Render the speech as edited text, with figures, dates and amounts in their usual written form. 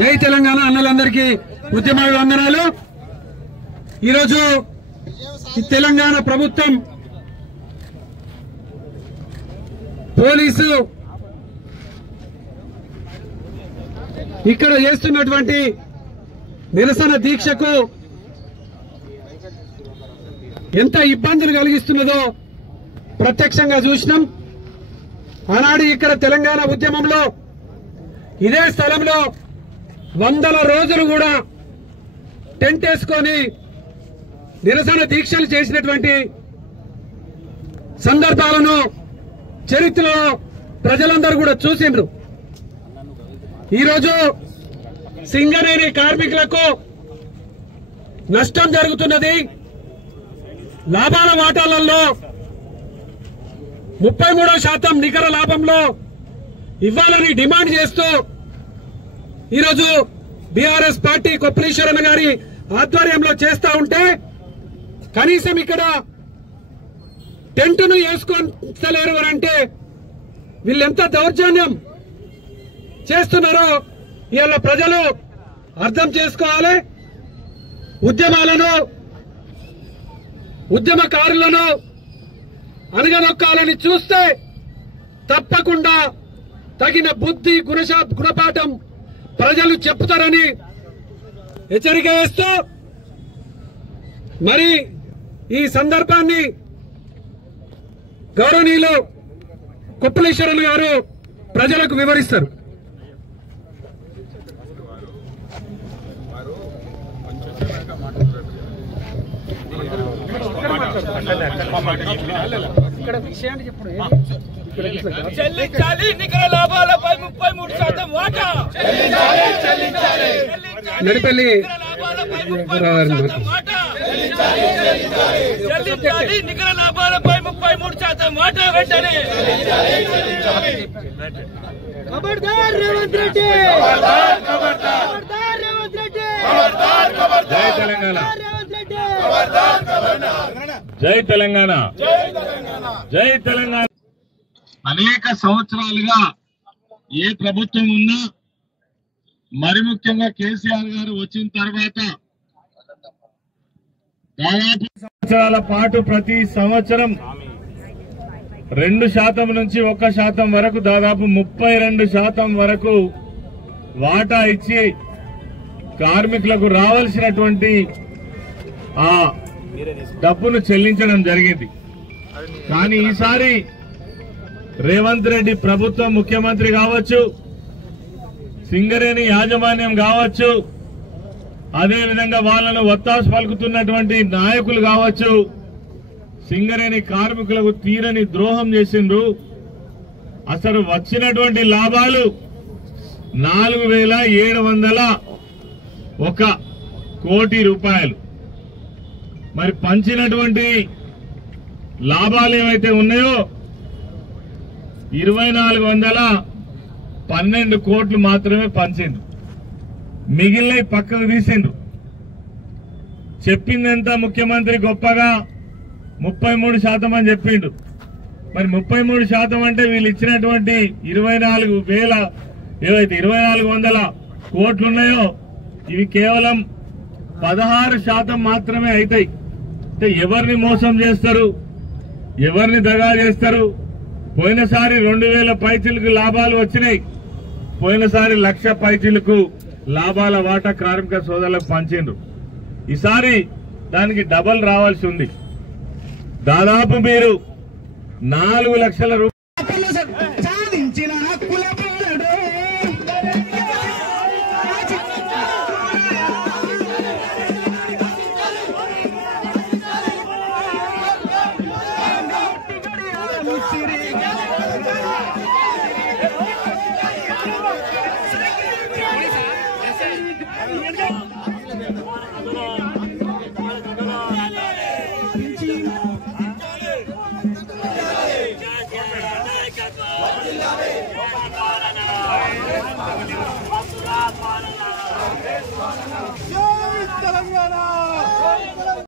జై తెలంగాణ అన్నలందరికీ ఉద్యమాల వందనాలు। ఈరోజు తెలంగాణ ప్రభుత్వం పోలీసు ఇక్కడ చేస్తున్నటువంటి నిరసన దీక్షకు ఎంత ఇబ్బందులు కలిగిస్తున్నదో ప్రత్యక్షంగా చూసినాం। ఆనాడు ఇక్కడ తెలంగాణ ఉద్యమంలో ఇదే స్థలంలో వందల రోజులు కూడా టెంట్ వేసుకొని నిరసన దీక్షలు చేసినటువంటి సందర్భాలను చరిత్రలో ప్రజలందరూ కూడా చూసిండ్రు। ఈరోజు సింగరేణి కార్మికులకు నష్టం జరుగుతున్నది। లాభాల వాటాలలో 33% నికర లాభంలో ఇవ్వాలని డిమాండ్ చేస్తూ ఈరోజు బీఆర్ఎస్ పార్టీ కొప్పలీశ్వరన్న గారి ఆధ్వర్యంలో చేస్తా ఉంటే కనీసం ఇక్కడ టెంట్ను వేసుకోలేరు అంటే వీళ్ళెంత దౌర్జన్యం చేస్తున్నారో ఇవాళ ప్రజలు అర్థం చేసుకోవాలి। ఉద్యమకారులను అనగనొక్కాలని చూస్తే తప్పకుండా తగిన బుద్ధి గుణపాఠం ప్రజలు చెప్తారని హెచ్చరిక చేస్తూ మరి ఈ సందర్భాన్ని గౌరవనీయులు కొప్పలీశ్వరులు గారు ప్రజలకు వివరిస్తారు। చెల్లించాలి నికర లాభాలపై 33% వాటా నడిపల్లి చెల్లించాలి నికర లాభాలపై 33% వాటా వెంటనే ఖబర్దార్ రేవంత్ రెడ్డి ఖబర్దార్ రేవంత్ రెడ్డి జై తెలంగాణ జై తెలంగాణ జై తెలంగాణ। అనేక సంవత్సరాలుగా ఏ ప్రభుత్వం ఉన్నా మరి ముఖ్యంగా కేసీఆర్ గారు వచ్చిన తర్వాత దాదాపు సంవత్సరాల పాటు ప్రతి సంవత్సరం 2% నుంచి 1% వరకు దాదాపు 32% వరకు వాటా ఇచ్చి కార్మికులకు రావాల్సినటువంటి ఆ డబ్బును చెల్లించడం జరిగింది. కానీ ఈసారి రేవంత్ రెడ్డి ప్రభుత్వం ముఖ్యమంత్రి కావచ్చు, సింగరేణి యాజమాన్యం కావచ్చు, అదేవిధంగా వాళ్ళను ఒత్తాసు పలుకుతున్నటువంటి నాయకులు కావచ్చు, సింగరేణి కార్మికులకు తీరని ద్రోహం చేసిండ్రు. అసలు వచ్చినటువంటి లాభాలు 4,701 కోటి రూపాయలు. మరి పంచినటువంటి లాభాలు ఏవైతే ఉన్నాయో 2,412 కోట్లు మాత్రమే పంచిండ్రు. మిగిలిన పక్కకు తీసిండ్రు. చెప్పిందంతా ముఖ్యమంత్రి గొప్పగా 33% అని చెప్పిండు. మరి 33% అంటే వీళ్ళు ఇచ్చినటువంటి 24,000 ఏవైతే 2,400 కోట్లు ఉన్నాయో ఇవి కేవలం 16% మాత్రమే అవుతాయి. అంటే ఎవరిని మోసం చేస్తారు, ఎవరిని దగా చేస్తారు? పోయినసారి 2,000 పైచిలకు లాభాలు వచ్చినాయి. పోయినసారి 1,00,000 పైచిలకు లాభాల వాటా కార్మిక సోదరులకు పంచిండ్రు. ఈసారి దానికి డబల్ రావాల్సి ఉంది. దాదాపు మీరు 4 లక్షల తెలంగాణ